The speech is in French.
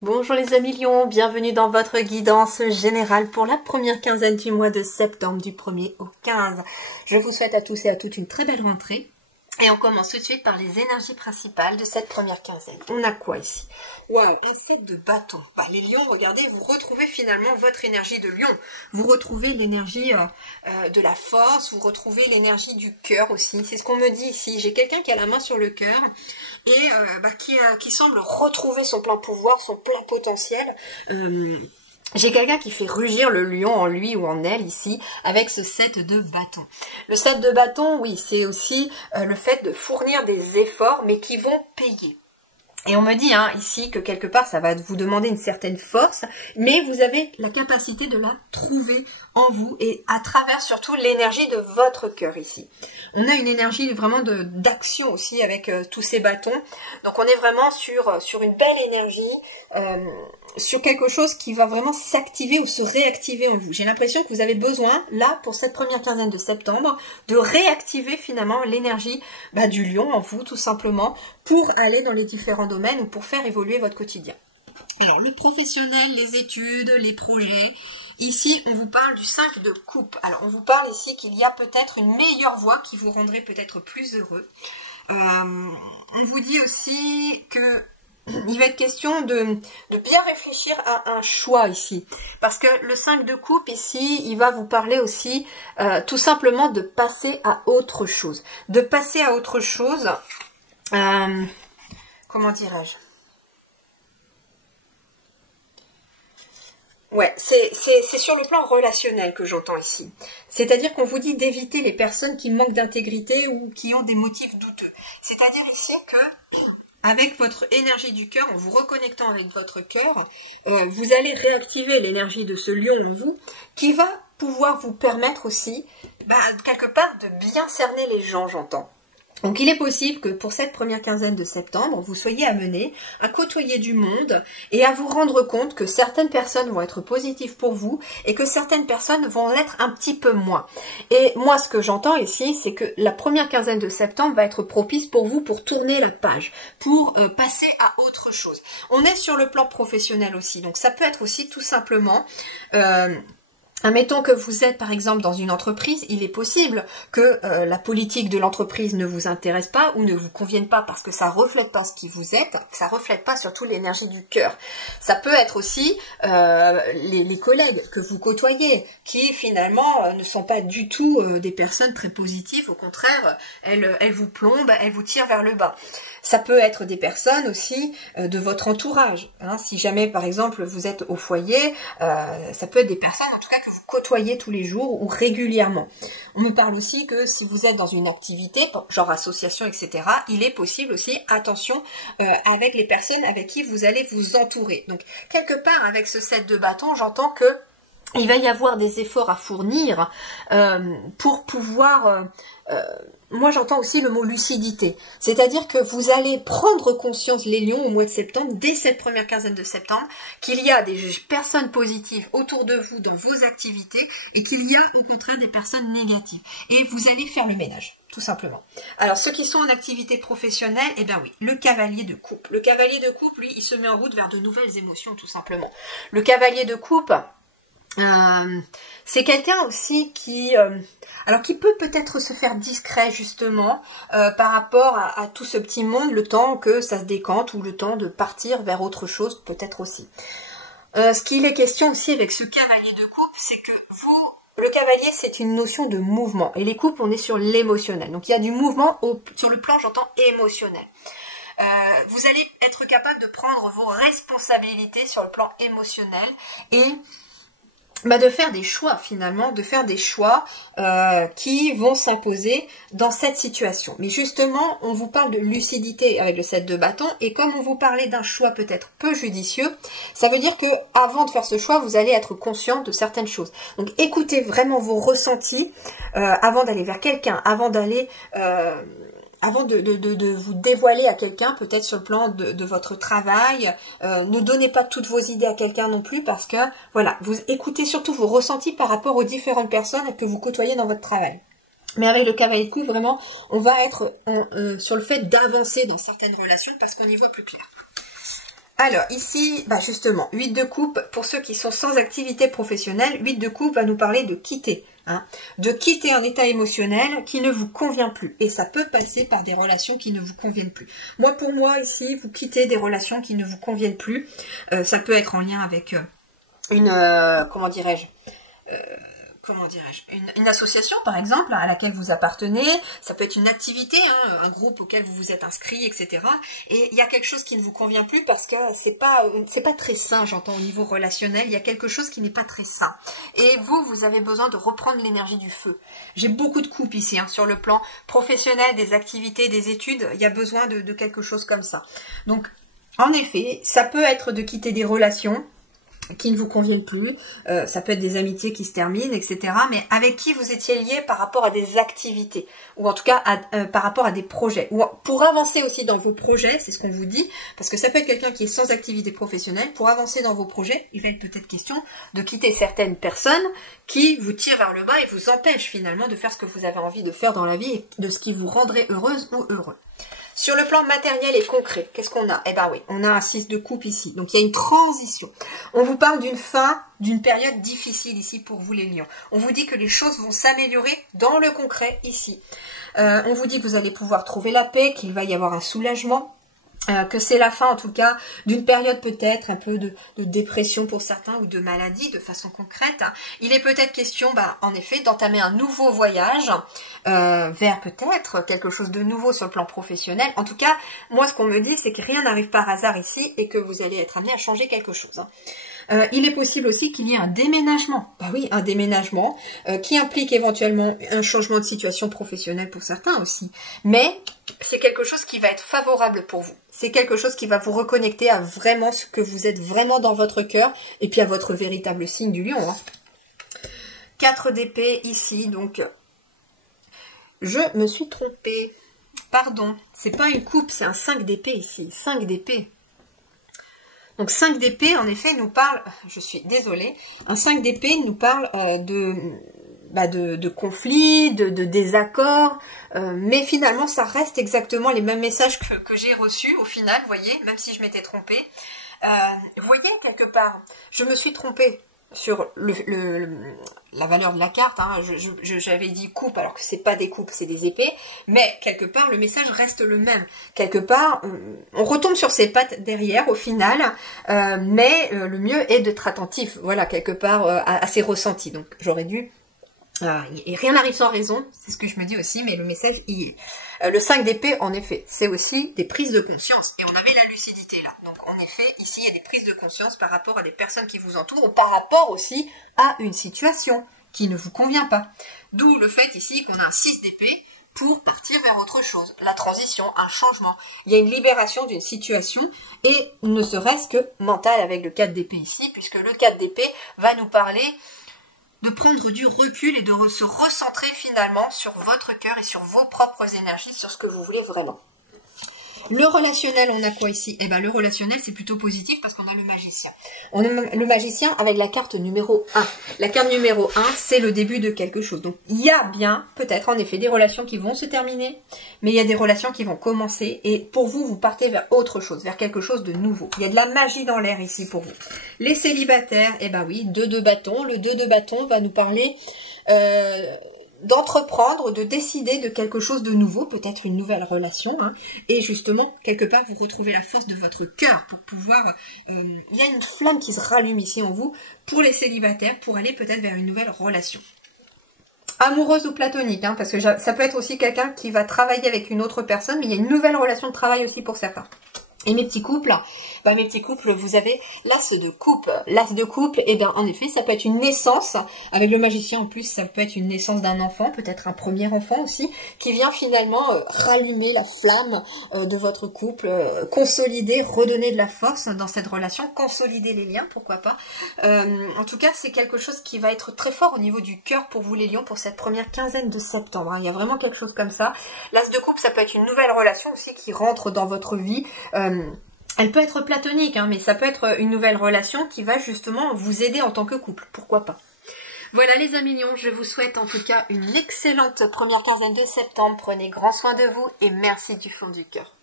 Bonjour les amis Lions, bienvenue dans votre guidance générale pour la première quinzaine du mois de septembre du 1er au 15. Je vous souhaite à tous et à toutes une très belle rentrée. Et on commence tout de suite par les énergies principales de cette première quinzaine. On a quoi ici? Waouh, un set de bâtons. Bah, les lions, regardez, vous retrouvez finalement votre énergie de lion. Vous retrouvez l'énergie de la force, vous retrouvez l'énergie du cœur aussi. C'est ce qu'on me dit ici. J'ai quelqu'un qui a la main sur le cœur et qui semble retrouver son plein pouvoir, son plein potentiel. J'ai quelqu'un qui fait rugir le lion en lui ou en elle ici avec ce set de bâtons. Le set de bâtons, oui, c'est aussi le fait de fournir des efforts mais qui vont payer. Et on me dit ici que quelque part ça va vous demander une certaine force, mais vous avez la capacité de la trouver en vous et à travers surtout l'énergie de votre cœur ici. On a une énergie vraiment d'action aussi avec tous ces bâtons. Donc on est vraiment sur une belle énergie, sur quelque chose qui va vraiment s'activer ou se réactiver en vous. J'ai l'impression que vous avez besoin, là, pour cette première quinzaine de septembre, de réactiver finalement l'énergie du lion en vous, tout simplement, pour aller dans les différents domaines ou pour faire évoluer votre quotidien. Alors, le professionnel, les études, les projets. Ici, on vous parle du 5 de coupe. Alors, on vous parle ici qu'il y a peut-être une meilleure voie qui vous rendrait peut-être plus heureux. On vous dit aussi que il va être question de bien réfléchir à un choix ici. Parce que le 5 de coupe ici, il va vous parler aussi tout simplement de passer à autre chose. De passer à autre chose, comment dirais-je? Ouais, c'est sur le plan relationnel que j'entends ici. C'est-à-dire qu'on vous dit d'éviter les personnes qui manquent d'intégrité ou qui ont des motifs douteux. C'est-à-dire ici que, avec votre énergie du cœur, en vous reconnectant avec votre cœur, vous allez réactiver l'énergie de ce lion en vous, qui va pouvoir vous permettre aussi, quelque part, de bien cerner les gens, j'entends. Donc il est possible que pour cette première quinzaine de septembre, vous soyez amenés à côtoyer du monde et à vous rendre compte que certaines personnes vont être positives pour vous et que certaines personnes vont l'être un petit peu moins. Et moi ce que j'entends ici, c'est que la première quinzaine de septembre va être propice pour vous pour tourner la page, pour passer à autre chose. On est sur le plan professionnel aussi, donc ça peut être aussi tout simplement... Admettons que vous êtes par exemple dans une entreprise, il est possible que la politique de l'entreprise ne vous intéresse pas ou ne vous convienne pas parce que ça reflète pas ce qui vous êtes, ça reflète pas surtout l'énergie du cœur. Ça peut être aussi les collègues que vous côtoyez qui finalement ne sont pas du tout des personnes très positives, au contraire, elles vous plombent, elles vous tirent vers le bas. Ça peut être des personnes aussi de votre entourage. Si jamais par exemple vous êtes au foyer, ça peut être des personnes en tout cas que vous côtoyez tous les jours ou régulièrement. On me parle aussi que si vous êtes dans une activité, genre association, etc., il est possible aussi, attention, avec les personnes avec qui vous allez vous entourer. Donc, quelque part, avec ce set de bâtons, j'entends que il va y avoir des efforts à fournir pour pouvoir... moi j'entends aussi le mot lucidité, c'est-à-dire que vous allez prendre conscience, les lions, au mois de septembre, dès cette première quinzaine de septembre, qu'il y a des personnes positives autour de vous dans vos activités et qu'il y a au contraire des personnes négatives. Et vous allez faire le ménage, tout simplement. Alors ceux qui sont en activité professionnelle, eh bien oui, le cavalier de coupe. Le cavalier de coupe, lui, il se met en route vers de nouvelles émotions, tout simplement. Le cavalier de coupe... c'est quelqu'un aussi qui peut peut-être se faire discret justement par rapport à tout ce petit monde, le temps que ça se décante ou le temps de partir vers autre chose peut-être aussi. Ce qu'il est question aussi avec ce cavalier de coupe, c'est que le cavalier c'est une notion de mouvement et les coupes on est sur l'émotionnel, donc il y a du mouvement sur le plan j'entends émotionnel. Vous allez être capable de prendre vos responsabilités sur le plan émotionnel et de faire des choix finalement, de faire des choix qui vont s'imposer dans cette situation. Mais justement, on vous parle de lucidité avec le set de bâtons et comme on vous parlait d'un choix peut-être peu judicieux, ça veut dire que avant de faire ce choix, vous allez être conscient de certaines choses. Donc écoutez vraiment vos ressentis avant d'aller vers quelqu'un, avant d'aller... avant de vous dévoiler à quelqu'un, peut-être sur le plan de votre travail, ne donnez pas toutes vos idées à quelqu'un non plus parce que, voilà, vous écoutez surtout vos ressentis par rapport aux différentes personnes que vous côtoyez dans votre travail. Mais avec le cavalier de coupe, vraiment, on va être sur le fait d'avancer dans certaines relations parce qu'on y voit plus clair. Alors ici, bah justement, 8 de coupe, pour ceux qui sont sans activité professionnelle, 8 de coupe va nous parler de quitter. Hein, de quitter un état émotionnel qui ne vous convient plus. Et ça peut passer par des relations qui ne vous conviennent plus. Moi, pour moi, ici, vous quittez des relations qui ne vous conviennent plus. Ça peut être en lien avec comment dirais-je, une association par exemple à laquelle vous appartenez, ça peut être une activité, hein, un groupe auquel vous vous êtes inscrit, etc. Et il y a quelque chose qui ne vous convient plus parce que c'est pas très sain, j'entends au niveau relationnel, il y a quelque chose qui n'est pas très sain. Et vous avez besoin de reprendre l'énergie du feu. J'ai beaucoup de coupes ici, hein, sur le plan professionnel, des activités, des études, il y a besoin de quelque chose comme ça. Donc, en effet, ça peut être de quitter des relations qui ne vous conviennent plus, ça peut être des amitiés qui se terminent, etc. Mais avec qui vous étiez lié par rapport à des activités, ou en tout cas par rapport à des projets. Ou pour avancer aussi dans vos projets, c'est ce qu'on vous dit, parce que ça peut être quelqu'un qui est sans activité professionnelle, pour avancer dans vos projets, il va être peut-être question de quitter certaines personnes qui vous tirent vers le bas et vous empêchent finalement de faire ce que vous avez envie de faire dans la vie, et de ce qui vous rendrait heureuse ou heureux. Sur le plan matériel et concret, qu'est-ce qu'on a? Eh ben oui, on a un 6 de coupe ici. Donc il y a une transition. On vous parle d'une fin, d'une période difficile ici pour vous les lions. On vous dit que les choses vont s'améliorer dans le concret ici. On vous dit que vous allez pouvoir trouver la paix, qu'il va y avoir un soulagement. Que c'est la fin en tout cas d'une période peut-être un peu de dépression pour certains ou de maladie de façon concrète. Il est peut-être question en effet d'entamer un nouveau voyage vers peut-être quelque chose de nouveau sur le plan professionnel. En tout cas, moi ce qu'on me dit c'est que rien n'arrive par hasard ici et que vous allez être amené à changer quelque chose. Il est possible aussi qu'il y ait un déménagement. Bah oui, un déménagement qui implique éventuellement un changement de situation professionnelle pour certains aussi. Mais c'est quelque chose qui va être favorable pour vous. C'est quelque chose qui va vous reconnecter à vraiment ce que vous êtes vraiment dans votre cœur et puis à votre véritable signe du lion. Hein. 4 d'épée ici, donc je me suis trompée. Pardon, c'est pas une coupe, c'est un 5 d'épée ici. 5 d'épée. Donc 5 d'épée, en effet, nous parle, je suis désolée, un 5 d'épée nous parle de conflits, de désaccords, mais finalement ça reste exactement les mêmes messages que j'ai reçus au final, vous voyez, même si je m'étais trompée. Vous voyez, quelque part, je me suis trompée sur la valeur de la carte, hein. J'avais dit coupe alors que c'est pas des coupes, c'est des épées, mais quelque part le message reste le même. Quelque part, on retombe sur ses pattes derrière au final, mais le mieux est d'être attentif, voilà, quelque part à ses ressentis. Donc j'aurais dû... et rien n'arrive sans raison, c'est ce que je me dis aussi, mais le message y est. Le 5 d'épée, en effet, c'est aussi des prises de conscience. Et on avait la lucidité là. Donc en effet, ici, il y a des prises de conscience par rapport à des personnes qui vous entourent, ou par rapport aussi à une situation qui ne vous convient pas. D'où le fait ici qu'on a un 6 d'épée pour partir vers autre chose. La transition, un changement. Il y a une libération d'une situation, et ne serait-ce que mentale avec le 4 d'épée ici, puisque le 4 d'épée va nous parler de prendre du recul et de se recentrer finalement sur votre cœur et sur vos propres énergies, sur ce que vous voulez vraiment. Le relationnel, on a quoi ici? Eh bien, le relationnel, c'est plutôt positif parce qu'on a le magicien. On a le magicien avec la carte numéro 1. La carte numéro 1, c'est le début de quelque chose. Donc, il y a bien, peut-être, en effet, des relations qui vont se terminer, mais il y a des relations qui vont commencer. Et pour vous, vous partez vers autre chose, vers quelque chose de nouveau. Il y a de la magie dans l'air ici pour vous. Les célibataires, eh ben oui, 2 de bâton. Le 2 de bâton va nous parler... d'entreprendre, de décider de quelque chose de nouveau, peut-être une nouvelle relation, hein, et justement, quelque part, vous retrouvez la force de votre cœur pour pouvoir... il y a une flamme qui se rallume ici en vous, pour les célibataires, pour aller peut-être vers une nouvelle relation. Amoureuse ou platonique, hein, parce que ça peut être aussi quelqu'un qui va travailler avec une autre personne, mais il y a une nouvelle relation de travail aussi pour certains. Et mes petits couples, vous avez l'as de coupe. L'as de coupe, et bien en effet, ça peut être une naissance. Avec le magicien en plus, ça peut être une naissance d'un enfant, peut-être un premier enfant aussi, qui vient finalement rallumer la flamme de votre couple, consolider, redonner de la force dans cette relation, consolider les liens, pourquoi pas. En tout cas, c'est quelque chose qui va être très fort au niveau du cœur pour vous les lions, pour cette première quinzaine de septembre. Hein. Il y a vraiment quelque chose comme ça. L'as de coupe, ça peut être une nouvelle relation aussi qui rentre dans votre vie. Elle peut être platonique, hein, mais ça peut être une nouvelle relation qui va justement vous aider en tant que couple, pourquoi pas. Voilà les amis lions, je vous souhaite en tout cas une excellente première quinzaine de septembre. Prenez grand soin de vous et merci du fond du cœur.